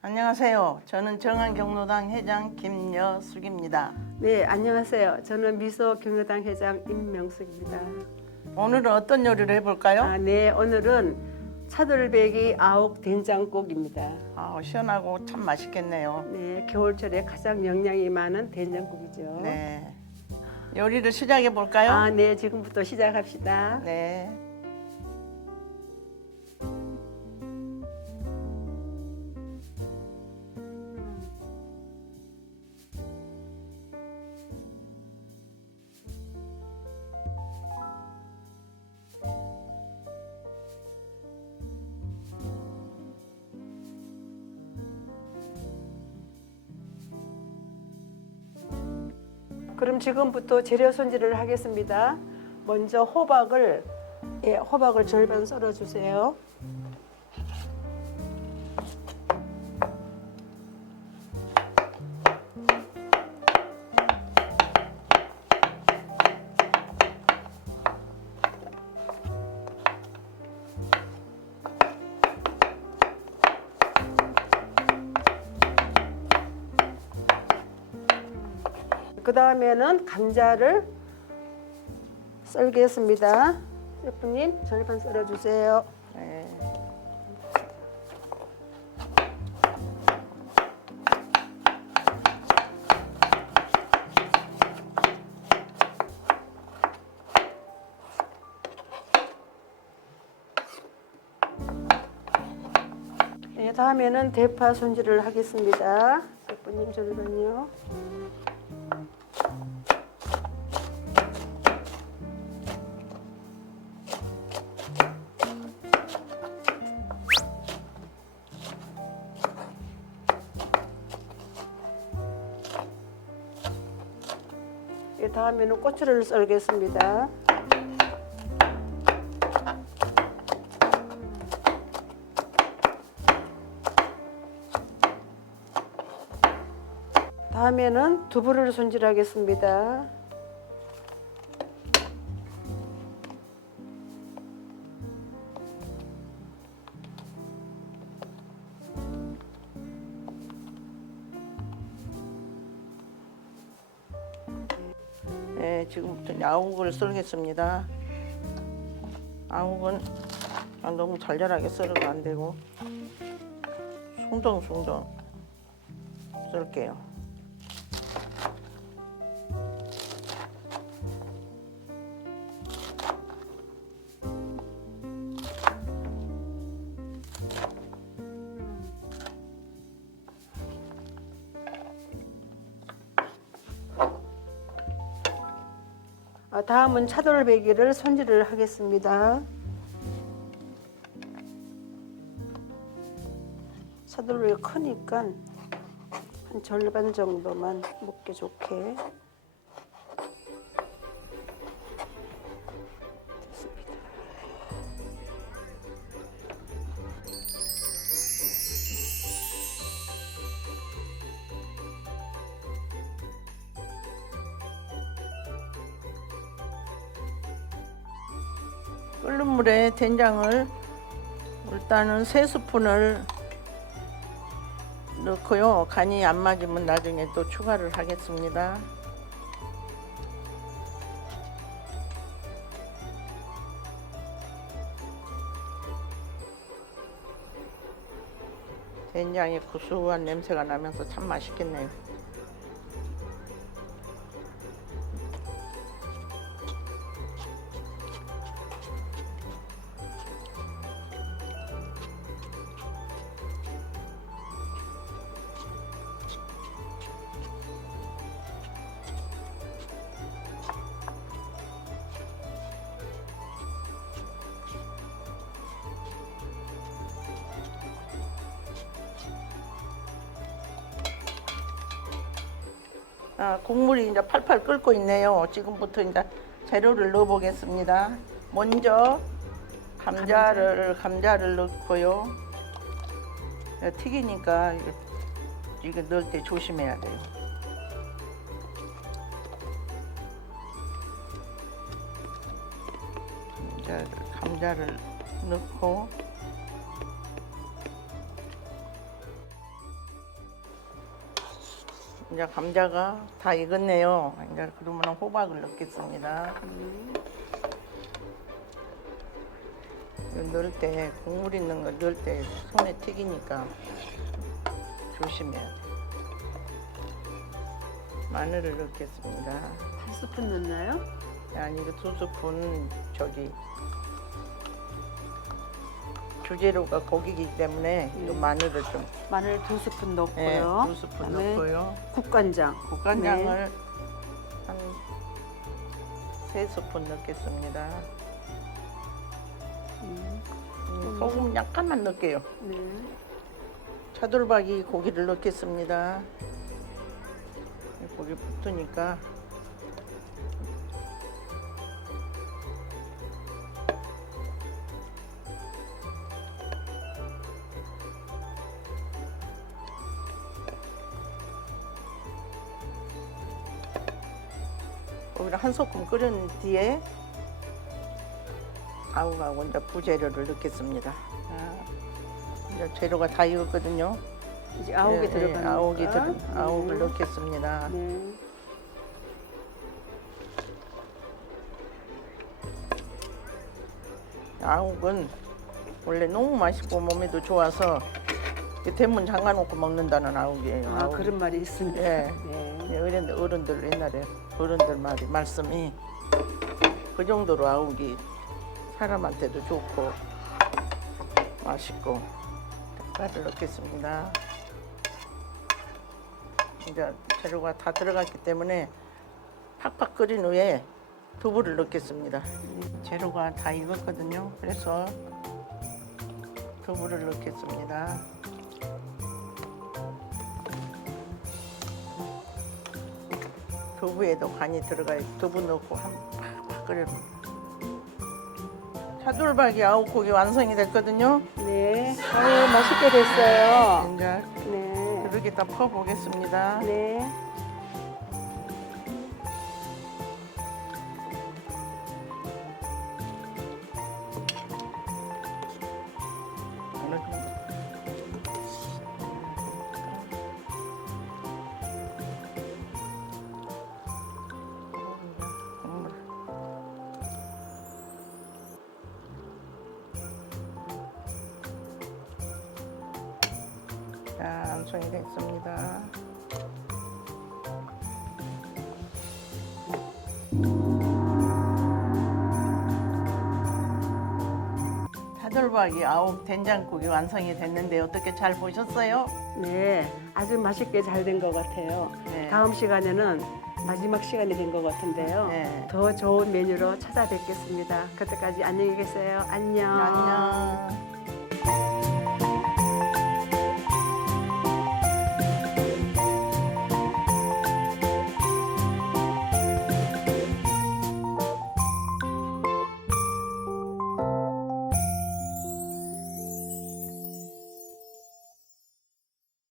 안녕하세요. 저는 정한경로당 회장 김여숙입니다. 네, 안녕하세요. 저는 미소 경로당 회장 임명숙입니다. 오늘은 어떤 요리를 해볼까요? 아, 네, 오늘은 차돌배기 아욱 된장국입니다. 아, 시원하고 참 맛있겠네요. 네, 겨울철에 가장 영양이 많은 된장국이죠. 네. 요리를 시작해 볼까요? 아, 네, 지금부터 시작합시다. 네. 그럼 지금부터 재료 손질을 하겠습니다. 먼저 호박을 예, 호박을 절반 썰어 주세요. 그 다음에는 감자를 썰겠습니다. 셰프님 절반 썰어주세요. 네. 네, 다음에는 대파 손질을 하겠습니다. 셰프님 잠깐요. 예, 다음에는 고추를 썰겠습니다. 다음에는 두부를 손질하겠습니다. 네, 지금부터 아욱을 썰겠습니다. 아욱은 그냥 너무 잘잘하게 썰으면 안 되고 숭덩숭덩 썰게요. 다음은 차돌배기를 손질을 하겠습니다. 차돌배기 크니까 한 절반 정도만 먹기 좋게 끓는 물에 된장을 일단은 세 스푼을 넣고요. 간이 안 맞으면 나중에 또 추가를 하겠습니다. 된장의 구수한 냄새가 나면서 참 맛있겠네요. 아, 국물이 이제 팔팔 끓고 있네요. 지금부터 이제 재료를 넣어 보겠습니다. 먼저 감자를 감자를 넣고요. 튀기니까 이거, 넣을 때 조심해야 돼요. 감자를, 감자를 넣고 이제 감자가 다 익었네요. 이제 그러면 호박을 넣겠습니다. 넣을 때 국물 있는 거 넣을 때 손에 튀기니까 조심해야 돼. 마늘을 넣겠습니다. 한 스푼 넣나요? 아니 이거 두 스푼 저기 주재료가 고기이기 때문에 이 음. 마늘을 좀 마늘 두 스푼 예, 넣고요. 두 스푼 그다음에 넣고요. 국간장. 국간장을 네. 한세 스푼 넣겠습니다. 음, 음, 소금 약간만 넣을게요. 네. 차돌박이 고기를 넣겠습니다. 고기 붙으니까 고기를 한 소끔 끓인 뒤에 아우하고 이제 부재료를 넣겠습니다. 아, 이제 재료가 다 익었거든요. 이제 아욱이 예, 들어가는 예, 아욱이. 들 아욱을 네. 넣겠습니다. 네. 아욱은 원래 너무 맛있고 몸에도 좋아서 이 대문 잠가놓고 먹는다는 아욱이에요. 아, 아욱. 그런 말이 있습니다. 예. 네. 예, 어른들, 옛날에 어른들 말이 말씀이 그 정도로 아욱이 사람한테도 좋고 맛있고 대가를 넣겠습니다. 이제 재료가 다 들어갔기 때문에 팍팍 끓인 후에 두부를 넣겠습니다. 재료가 다 익었거든요. 그래서 두부를 넣겠습니다. 두부에도 간이 들어가야 두부 넣고 한 팍팍 끓여. 차돌박이 아홉 고기 완성이 됐거든요. 네. 아유, 맛있게 됐어요. 이제 네. 그렇게 다 퍼보겠습니다. 네. 자, 완성이 됐습니다. 차돌박이 아홉 된장국이 완성이 됐는데 어떻게 잘 보셨어요? 네. 아주 맛있게 잘 된 것 같아요. 네. 다음 시간에는 마지막 시간이 된 것 같은데요. 네. 더 좋은 메뉴로 찾아뵙겠습니다. 그때까지 안녕히 계세요. 안녕. 안녕.